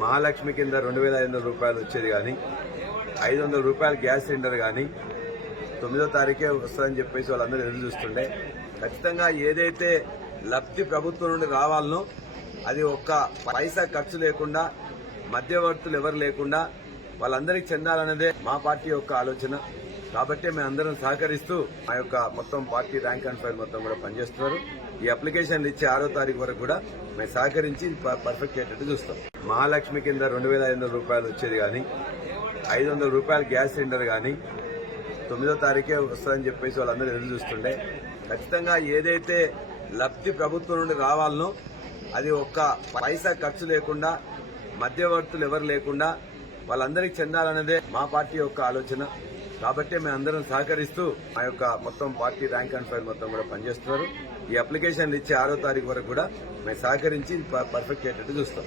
మహాలక్ష్మి కింద రెండు వేల ఐదు వందల రూపాయలు వచ్చేది కానీ ఐదు వందల రూపాయల గ్యాస్ సిలిండర్ కానీ తొమ్మిదో తారీఖే వస్తుందని చెప్పేసి వాళ్ళందరూ ఎదురు చూస్తుండే. ఖచ్చితంగా ఏదైతే లబ్ధి ప్రభుత్వం నుండి రావాలనో అది ఒక్క పైసా ఖర్చు లేకుండా మధ్యవర్తులు ఎవరు లేకుండా వాళ్ళందరికీ చెందాలన్నదే మా పార్టీ యొక్క ఆలోచన. కాబట్టి మేము అందరం సహకరిస్తూ మా యొక్క మొత్తం పార్టీ ర్యాంక్ అండ్ ఫైల్ మొత్తం కూడా పనిచేస్తున్నారు. ఈ అప్లికేషన్లు ఇచ్చే ఆరో తారీఖు వరకు కూడా మేము సహకరించి పర్ఫెక్ట్ అయ్యేటట్టు చూస్తాం. మహాలక్ష్మి కింద రెండు వేల ఐదు వందల రూపాయలు వచ్చేది కానీ ఐదు వందల రూపాయల గ్యాస్ సిలిండర్ కానీ తొమ్మిదో తారీఖే వస్తుందని చెప్పేసి వాళ్ళందరూ ఎదురు చూస్తుండే ఖచ్చితంగా ఏదైతే లబ్ధి ప్రభుత్వం నుండి రావాలనో అది ఒక్క పైసా ఖర్చు లేకుండా మధ్యవర్తులు ఎవరు లేకుండా వాళ్ళందరికీ చెందాలన్నదే మా పార్టీ యొక్క ఆలోచన. కాబట్టి మేము అందరం సహకరిస్తూ మా యొక్క మొత్తం పార్టీ ర్యాంక్ అండ్ ఫైల్ మొత్తం కూడా పనిచేస్తున్నారు. ఈ అప్లికేషన్లు ఇచ్చే ఆరో తారీఖు వరకు కూడా మేము సహకరించి పర్ఫెక్ట్ అయ్యేటట్టు చూస్తాం.